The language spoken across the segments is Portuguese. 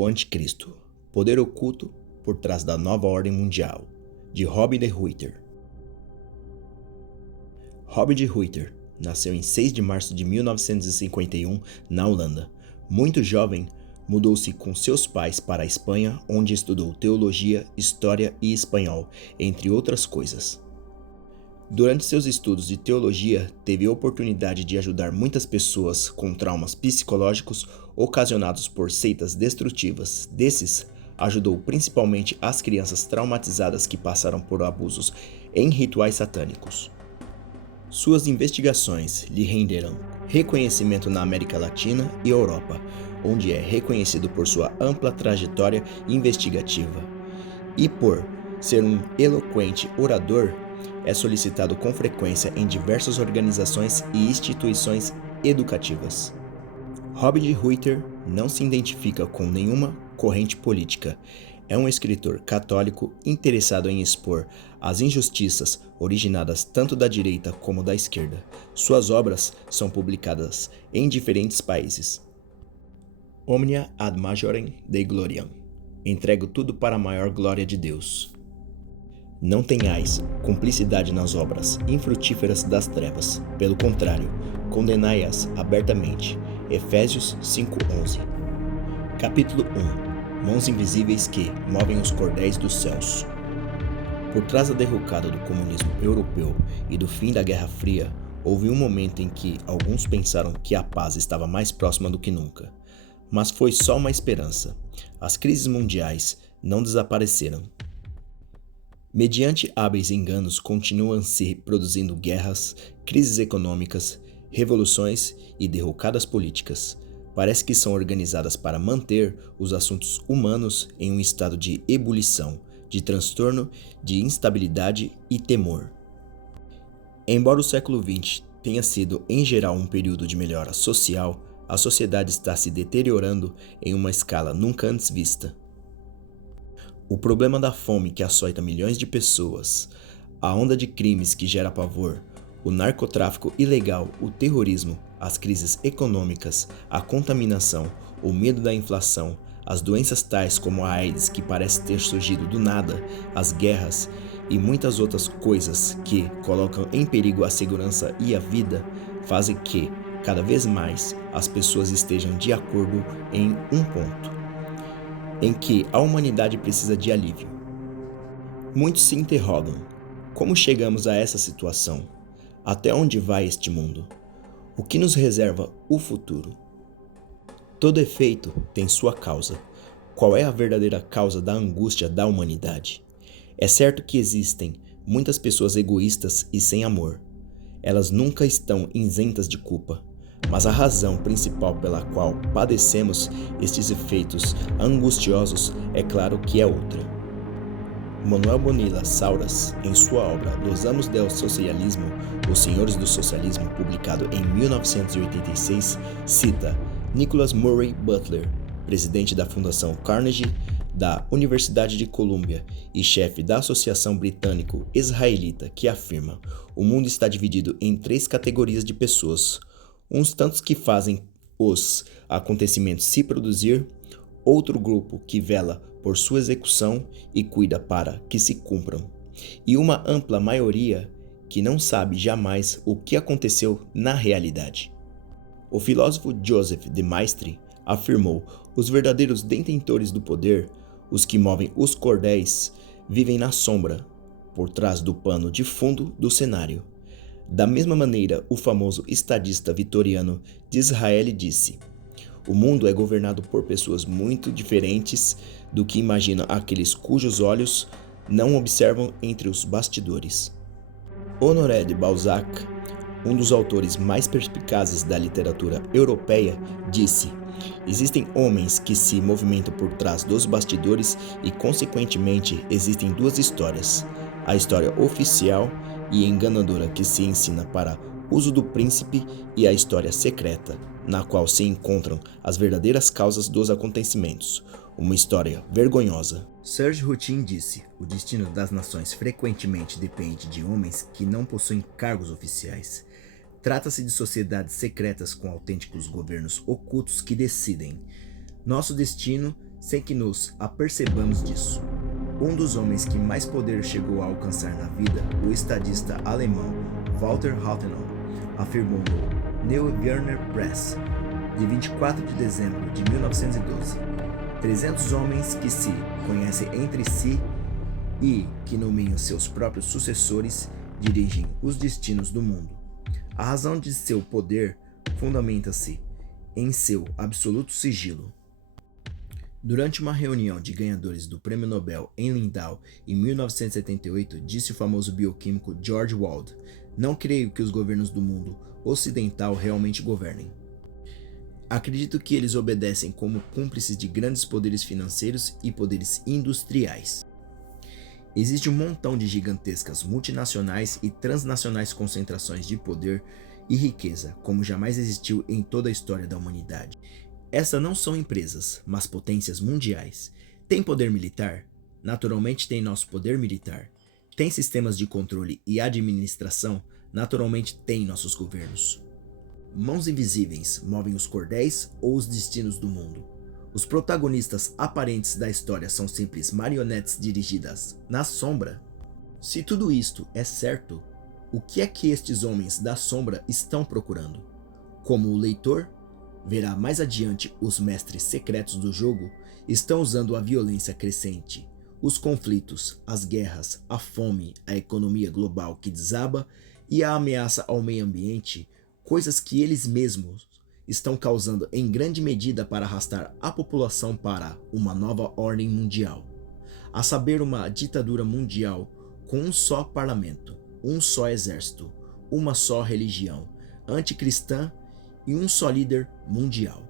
O Anticristo, poder oculto por trás da nova ordem mundial, de Rob de Ruyter. Rob de Ruyter nasceu em 6 de março de 1951 na Holanda. Muito jovem, mudou-se com seus pais para a Espanha, onde estudou teologia, história e espanhol, entre outras coisas. Durante seus estudos de teologia, teve a oportunidade de ajudar muitas pessoas com traumas psicológicos ocasionados por seitas destrutivas. Desses, ajudou principalmente as crianças traumatizadas que passaram por abusos em rituais satânicos. Suas investigações lhe renderam reconhecimento na América Latina e Europa, onde é reconhecido por sua ampla trajetória investigativa. E por ser um eloquente orador, é solicitado com frequência em diversas organizações e instituições educativas. Rob de Ruyter não se identifica com nenhuma corrente política. É um escritor católico interessado em expor as injustiças originadas tanto da direita como da esquerda. Suas obras são publicadas em diferentes países. Omnia ad majorem Dei gloriam. Entrego tudo para a maior glória de Deus. Não tenhais cumplicidade nas obras infrutíferas das trevas. Pelo contrário, condenai-as abertamente. Efésios 5:11. Capítulo 1. Mãos invisíveis que movem os cordéis dos céus. Por trás da derrocada do comunismo europeu e do fim da Guerra Fria, houve um momento em que alguns pensaram que a paz estava mais próxima do que nunca. Mas foi só uma esperança. As crises mundiais não desapareceram. Mediante hábeis enganos, continuam se produzindo guerras, crises econômicas, revoluções e derrocadas políticas. Parece que são organizadas para manter os assuntos humanos em um estado de ebulição, de transtorno, de instabilidade e temor. Embora o século XX tenha sido, em geral, um período de melhora social, a sociedade está se deteriorando em uma escala nunca antes vista. O problema da fome que açoita milhões de pessoas, a onda de crimes que gera pavor, o narcotráfico ilegal, o terrorismo, as crises econômicas, a contaminação, o medo da inflação, as doenças tais como a AIDS que parece ter surgido do nada, as guerras e muitas outras coisas que colocam em perigo a segurança e a vida, fazem que, cada vez mais, as pessoas estejam de acordo em um ponto, em que a humanidade precisa de alívio. Muitos se interrogam: como chegamos a essa situação? Até onde vai este mundo? O que nos reserva o futuro? Todo efeito tem sua causa. Qual é a verdadeira causa da angústia da humanidade? É certo que existem muitas pessoas egoístas e sem amor. Elas nunca estão isentas de culpa. Mas a razão principal pela qual padecemos estes efeitos angustiosos é claro que é outra. Manuel Bonilla Sauras, em sua obra Los Amos del Socialismo, Os Senhores do Socialismo, publicado em 1986, cita Nicholas Murray Butler, presidente da Fundação Carnegie, da Universidade de Colômbia e chefe da Associação Britânico-Israelita, que afirma: o mundo está dividido em 3 categorias de pessoas. Uns tantos que fazem os acontecimentos se produzir, outro grupo que vela por sua execução e cuida para que se cumpram, e uma ampla maioria que não sabe jamais o que aconteceu na realidade. O filósofo Joseph de Maistre afirmou: os verdadeiros detentores do poder, os que movem os cordéis, vivem na sombra, por trás do pano de fundo do cenário. Da mesma maneira, o famoso estadista vitoriano Disraeli disse: o mundo é governado por pessoas muito diferentes do que imaginam aqueles cujos olhos não observam entre os bastidores. Honoré de Balzac, um dos autores mais perspicazes da literatura europeia, disse: existem homens que se movimentam por trás dos bastidores e, consequentemente, existem 2 histórias: a história oficial e enganadora que se ensina para uso do príncipe e a história secreta, na qual se encontram as verdadeiras causas dos acontecimentos. Uma história vergonhosa. Serge Routin disse: o destino das nações frequentemente depende de homens que não possuem cargos oficiais. Trata-se de sociedades secretas com autênticos governos ocultos que decidem. Nosso destino sem que nos apercebamos disso. Um dos homens que mais poder chegou a alcançar na vida, o estadista alemão Walter Rathenau, afirmou no Neue Wiener Press, de 24 de dezembro de 1912, 300 homens que se conhecem entre si e que nomeiam seus próprios sucessores dirigem os destinos do mundo. A razão de seu poder fundamenta-se em seu absoluto sigilo. Durante uma reunião de ganhadores do Prêmio Nobel em Lindau em 1978, disse o famoso bioquímico George Wald: "Não creio que os governos do mundo ocidental realmente governem. Acredito que eles obedecem como cúmplices de grandes poderes financeiros e poderes industriais. Existe um montão de gigantescas multinacionais e transnacionais concentrações de poder e riqueza, como jamais existiu em toda a história da humanidade. Essas não são empresas, mas potências mundiais. Tem poder militar? Naturalmente tem nosso poder militar. Tem sistemas de controle e administração? Naturalmente tem nossos governos. Mãos invisíveis movem os cordéis ou os destinos do mundo. Os protagonistas aparentes da história são simples marionetes dirigidas na sombra. Se tudo isto é certo, o que é que estes homens da sombra estão procurando? Como o leitor verá mais adiante, os mestres secretos do jogo estão usando a violência crescente, os conflitos, as guerras, a fome, a economia global que desaba e a ameaça ao meio ambiente, coisas que eles mesmos estão causando em grande medida para arrastar a população para uma nova ordem mundial, a saber, uma ditadura mundial com um só parlamento, um só exército, uma só religião anticristã e um só líder mundial.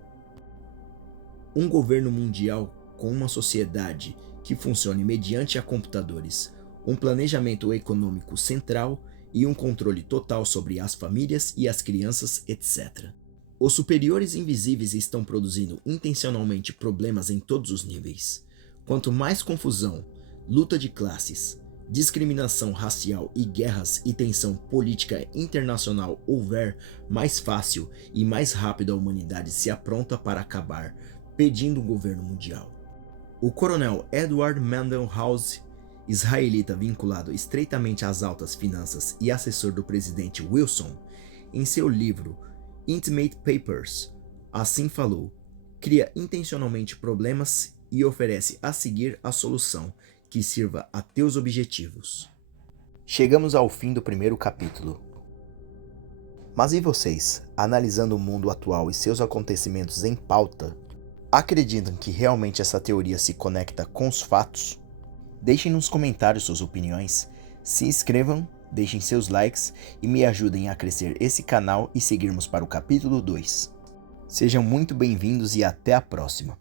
Um governo mundial com uma sociedade que funcione mediante a computadores, um planejamento econômico central e um controle total sobre as famílias e as crianças, etc. Os superiores invisíveis estão produzindo intencionalmente problemas em todos os níveis. Quanto mais confusão, luta de classes, discriminação racial e guerras e tensão política internacional houver, mais fácil e mais rápido a humanidade se apronta para acabar pedindo um governo mundial. O coronel Edward Mandell House, israelita vinculado estreitamente às altas finanças e assessor do presidente Wilson, em seu livro Intimate Papers, assim falou: cria intencionalmente problemas e oferece a seguir a solução que sirva a teus objetivos. Chegamos ao fim do primeiro capítulo. Mas e vocês, analisando o mundo atual e seus acontecimentos em pauta, acreditam que realmente essa teoria se conecta com os fatos? Deixem nos comentários suas opiniões, se inscrevam, deixem seus likes e me ajudem a crescer esse canal e seguirmos para o capítulo 2. Sejam muito bem-vindos e até a próxima.